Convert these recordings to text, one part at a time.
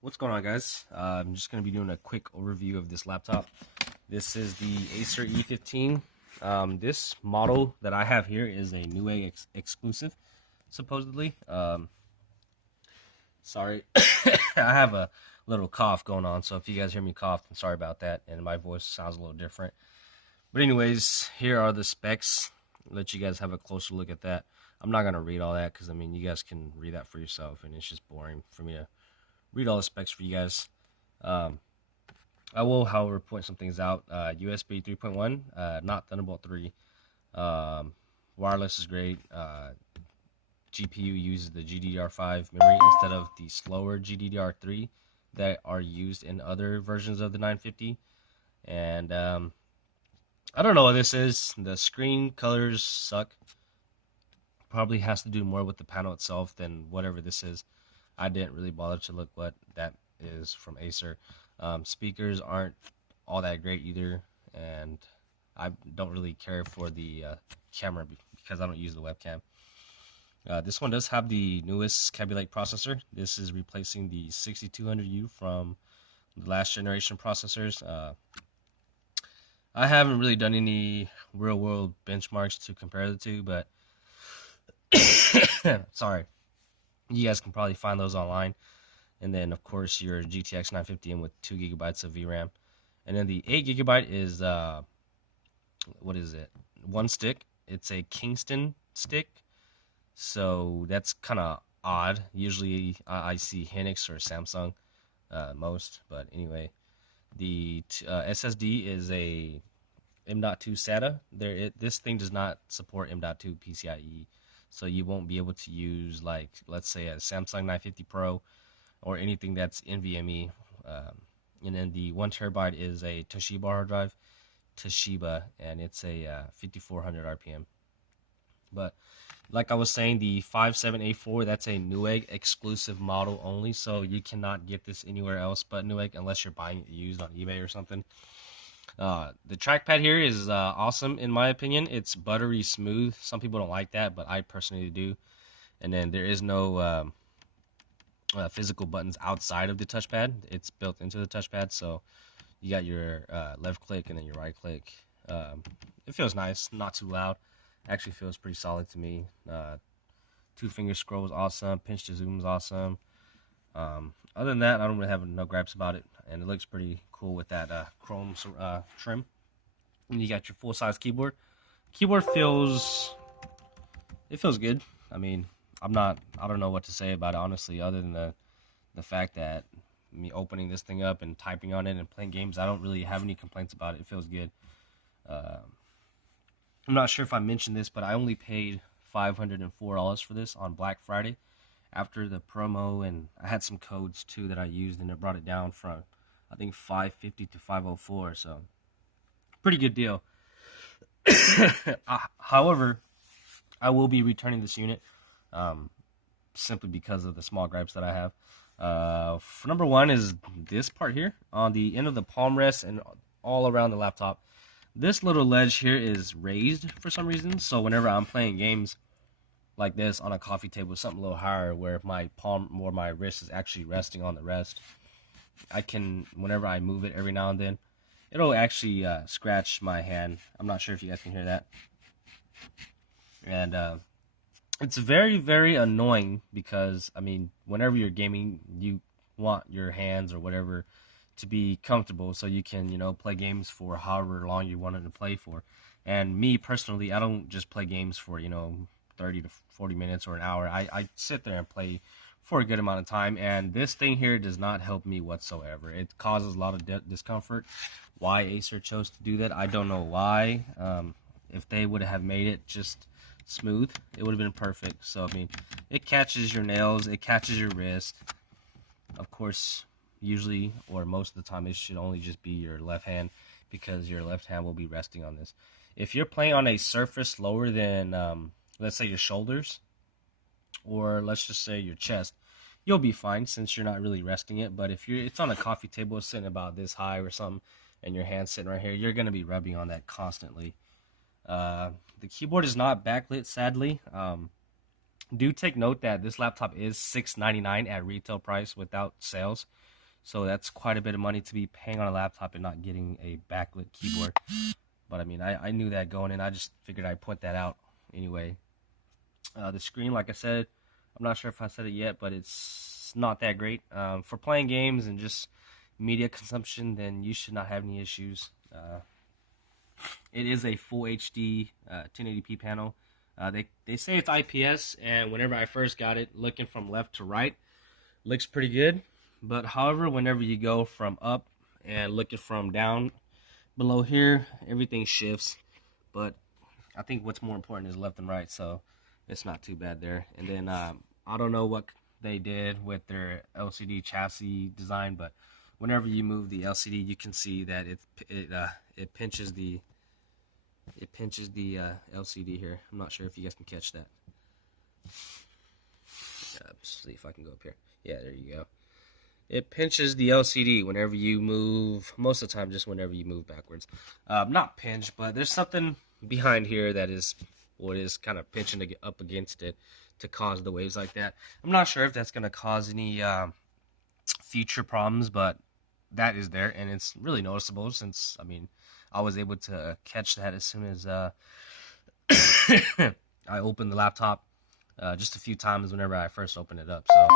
What's going on, guys? I'm just going to be doing a quick overview of this laptop. This is the Acer E15. This model that I have here is a Newegg exclusive, supposedly. Sorry, I have a little cough going on, so if you guys hear me cough, I'm sorry about that, and my voice sounds a little different. But anyways, here are the specs. I'll let you guys have a closer look at that. I'm not going to read all that because, I mean, you guys can read that for yourself, and it's just boring for me to read all the specs for you guys. I will, however, point some things out. USB 3.1, not Thunderbolt 3. Wireless is great. GPU uses the GDDR5 memory instead of the slower GDDR3 that are used in other versions of the 950. And I don't know what this is. The screen colors suck. Probably has to do more with the panel itself than whatever this is. I didn't really bother to look what that is from Acer. Speakers aren't all that great either, and I don't really care for the camera because I don't use the webcam. This one does have the newest Kaby Lake processor. This is replacing the 6200U from the last generation processors. I haven't really done any real-world benchmarks to compare the two, but sorry. You guys can probably find those online. And then, of course, your GTX 950M with 2 gigabytes of VRAM. And then the 8 gigabyte is, what is it? One stick. It's a Kingston stick. So that's kind of odd. Usually I see HYNIX or Samsung most. But anyway, the SSD is a M.2 SATA. This thing does not support M.2 PCIe. So you won't be able to use, like, let's say a Samsung 950 Pro or anything that's NVMe. And then the 1 terabyte is a TOSHIBA hard drive, TOSHIBA, and it's a 5400 RPM. But like I was saying, the E5-575G-57A4, that's a Newegg exclusive model only, so you cannot get this anywhere else but Newegg unless you're buying it used on eBay or something. The trackpad here is awesome in my opinion. It's buttery smooth. Some people don't like that, but I personally do. And then there is no physical buttons outside of the touchpad. It's built into the touchpad, so you got your left click and then your right click. It feels nice, not too loud. Actually feels pretty solid to me. 2-finger scroll is awesome. Pinch to zoom is awesome. Other than that, I don't really have no gripes about it, and it looks pretty cool with that chrome trim. And you got your full-size keyboard. Keyboard feels good. I mean, I don't know what to say about it, honestly, other than the fact that me opening this thing up and typing on it and playing games, I don't really have any complaints about it. It feels good. I'm not sure if I mentioned this, but I only paid $504 for this on Black Friday after the promo, and I had some codes too that I used, and it brought it down from, I think, $550 to $504. So pretty good deal. However, I will be returning this unit simply because of the small gripes that I have. Number one is this part here on the end of the palm rest and all around the laptop. This little ledge here is raised for some reason, so whenever I'm playing games like this on a coffee table, something a little higher where my palm or my wrist is actually resting on the rest, I can, whenever I move it every now and then, it'll actually scratch my hand. I'm not sure if you guys can hear that. And it's very, very annoying because, I mean, whenever you're gaming, you want your hands or whatever to be comfortable so you can, play games for however long you want it to play for. And me, personally, I don't just play games for, 30 to 40 minutes or an hour. I sit there and play for a good amount of time, and this thing here does not help me whatsoever. It causes a lot of discomfort. Why Acer chose to do that, I don't know why. If they would have made it just smooth, it would have been perfect. So, I mean, it catches your nails, it catches your wrist. Of course, usually, or most of the time, it should only just be your left hand because your left hand will be resting on this. If you're playing on a surface lower than, let's say, your shoulders, or let's just say your chest, you'll be fine since you're not really resting it. But if it's on a coffee table sitting about this high or something, and your hand's sitting right here, you're going to be rubbing on that constantly. The keyboard is not backlit, sadly. Do take note that this laptop is $699 at retail price without sales. So that's quite a bit of money to be paying on a laptop and not getting a backlit keyboard. But I mean, I knew that going in. I just figured I'd point that out anyway. The screen, like I said, I'm not sure if I said it yet, but it's not that great. For playing games and just media consumption, then you should not have any issues. It is a full HD 1080p panel. They say it's IPS, and whenever I first got it, looking from left to right, looks pretty good. But however, whenever you go from up and looking from down below here, everything shifts. But I think what's more important is left and right, so it's not too bad there. And then I don't know what they did with their LCD chassis design, but whenever you move the LCD, you can see that it pinches the LCD here. I'm not sure if you guys can catch that. Let's see if I can go up here. Yeah, there you go. It pinches the LCD whenever you move, most of the time just whenever you move backwards. Not pinch, but there's something behind here that is what is kind of pinching to get up against it to cause the waves like that. I'm not sure if that's going to cause any future problems, but that is there, and it's really noticeable since, I mean, I was able to catch that as soon as I opened the laptop just a few times whenever I first opened it up. So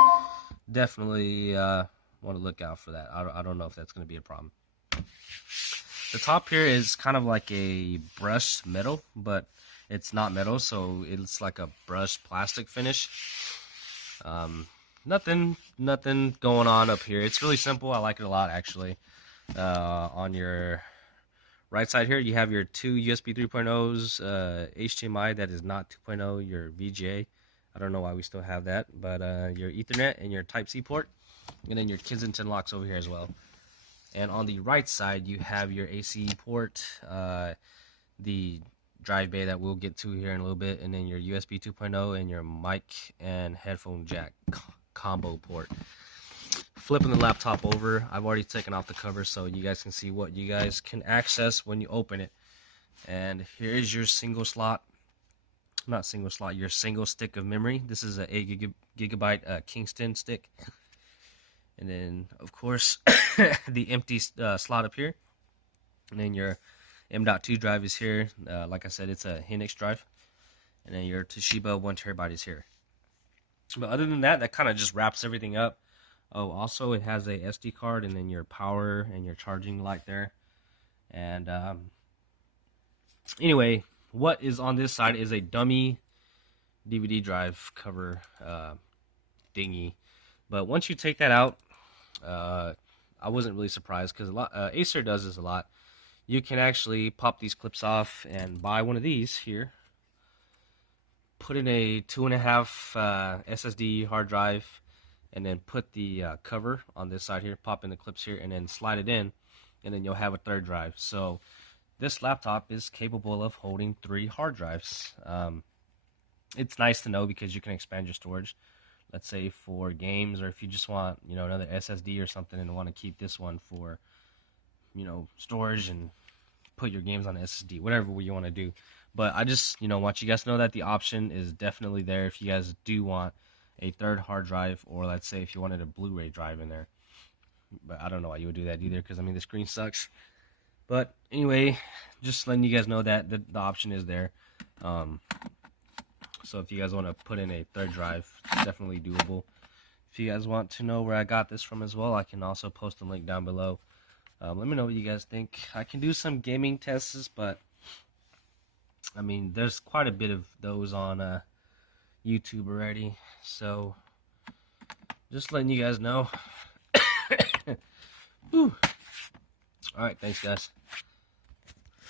definitely want to look out for that. I don't know if that's going to be a problem. The top here is kind of like a brushed metal, but it's not metal, so it's like a brushed plastic finish. Nothing going on up here. It's really simple. I like it a lot, actually. On your right side here, you have your two USB 3.0s, HDMI that is not 2.0, your VGA. I don't know why we still have that, but your Ethernet and your Type-C port, and then your Kensington locks over here as well. And on the right side, you have your AC port, the drive bay that we'll get to here in a little bit, and then your USB 2.0 and your mic and headphone jack combo port. Flipping the laptop over, I've already taken off the cover so you guys can see what you guys can access when you open it. And here is your single slot, not single slot, your single stick of memory. This is a 8 gigabyte Kingston stick. And then, of course, the empty slot up here. And then your M.2 drive is here. Like I said, it's a HYNIX drive. And then your Toshiba 1 terabyte is here. But other than that, that kind of just wraps everything up. Oh, also it has a SD card and then your power and your charging light there. And anyway, what is on this side is a dummy DVD drive cover thingy. But once you take that out, I wasn't really surprised because Acer does this a lot. You can actually pop these clips off and buy one of these here. Put in a 2.5 SSD hard drive, and then put the cover on this side here, pop in the clips here, and then slide it in, and then you'll have a third drive. So this laptop is capable of holding 3 hard drives. It's nice to know because you can expand your storage. Let's say for games, or if you just want, you know, another SSD or something and want to keep this one for, you know, storage and put your games on SSD, whatever you want to do. But I just, you know, want you guys to know that the option is definitely there if you guys do want a third hard drive, or let's say if you wanted a Blu-ray drive in there. But I don't know why you would do that either, because I mean the screen sucks. But anyway, just letting you guys know that the option is there. So if you guys want to put in a third drive, it's definitely doable. If you guys want to know where I got this from as well, I can also post a link down below. Let me know what you guys think. I can do some gaming tests, but I mean, there's quite a bit of those on YouTube already. So just letting you guys know. Alright, thanks guys.